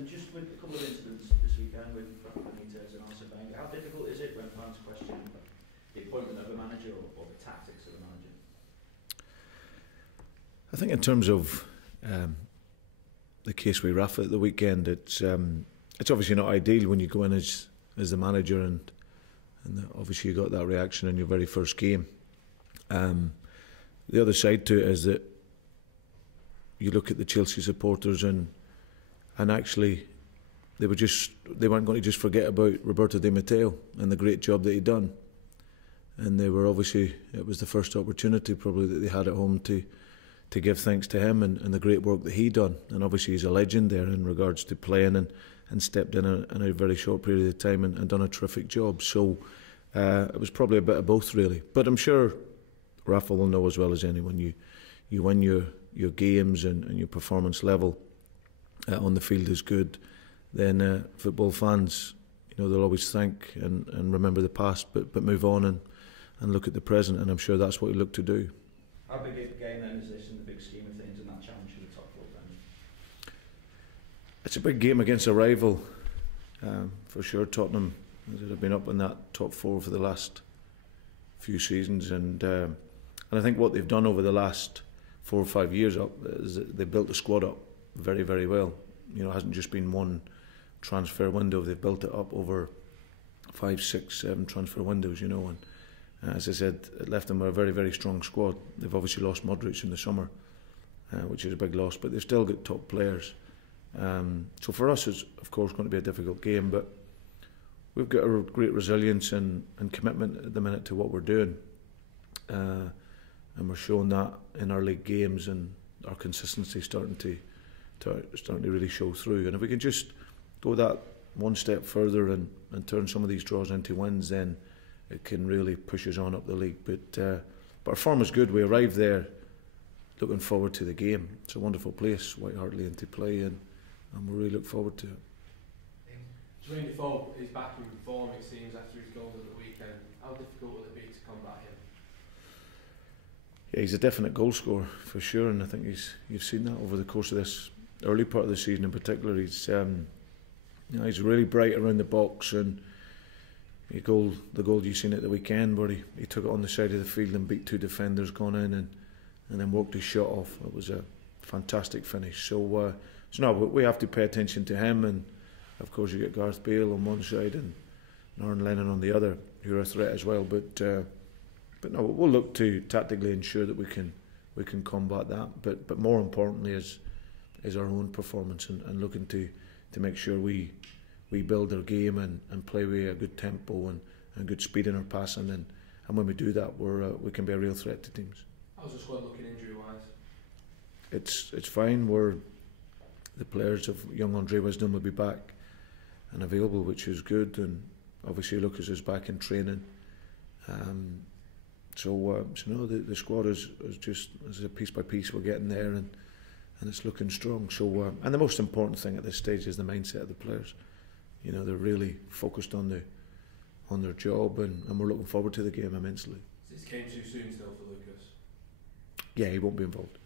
And just with a couple of incidents this weekend with Benitez and Arsene Wenger, how difficult is it when fans question the appointment of a manager or the tactics of a manager? I think in terms of the case with Rafa at the weekend, it's obviously not ideal when you go in as the manager and obviously you got that reaction in your very first game. The other side to it is that you look at the Chelsea supporters and actually they weren't going to just forget about Roberto Di Matteo and the great job that he'd done. And they were obviously, it was the first opportunity probably that they had at home to give thanks to him and the great work that he'd done. And obviously he's a legend there in regards to playing and stepped in a very short period of time and done a terrific job. So it was probably a bit of both really. But I'm sure Rafa will know as well as anyone, you win your games and your performance level on the field is good, then football fans, they'll always thank and remember the past, but move on and look at the present, and I'm sure that's what we look to do. How big a game then is this in the big scheme of things, and that challenge for the top four then? It's a big game against a rival, for sure. Tottenham have been up in that top four for the last few seasons, and I think what they've done over the last 4 or 5 years up is that they built the squad up very, very well. It hasn't just been one transfer window. They've built it up over 5, 6, 7 transfer windows. And as I said, it left them with a very, very strong squad. They've obviously lost Modric in the summer, which is a big loss, but they've still got top players. So for us, it's of course going to be a difficult game, but we've got a great resilience and commitment at the minute to what we're doing. And we're showing that in our league games, and our consistency starting to really show through. And if we can just go that one step further and turn some of these draws into wins, then it can really push us on up the league. But our form is good. We arrived there looking forward to the game. It's a wonderful place, White Hart Lane, to play in, and we really look forward to it. Jermaine Defoe is back in form, it seems, after his goals at the weekend. How difficult will it be to combat him? Yeah, he's a definite goal scorer for sure, and I think you've seen that over the course of this early part of the season in particular. He's really bright around the box, and the goal you've seen at the weekend where he took it on the side of the field and beat 2 defenders, gone in and then worked his shot off. It was a fantastic finish. So no, we have to pay attention to him, and of course you get Gareth Bale on one side and Aaron Lennon on the other, who are a threat as well. But no, we'll look to tactically ensure that we can combat that. But more importantly is our own performance and looking to make sure we build our game and play with a good tempo and good speed in our passing, and when we do that, we can be a real threat to teams. How's the squad looking injury wise? It's fine. The players of young Andre Wisdom will be back and available, which is good, and obviously Lucas is back in training. So no, the squad is just as a piece by piece we're getting there, and it's looking strong. So and the most important thing at this stage is the mindset of the players. They're really focused on their job, and we're looking forward to the game immensely. Is this game too soon still for Lucas? Yeah, he won't be involved.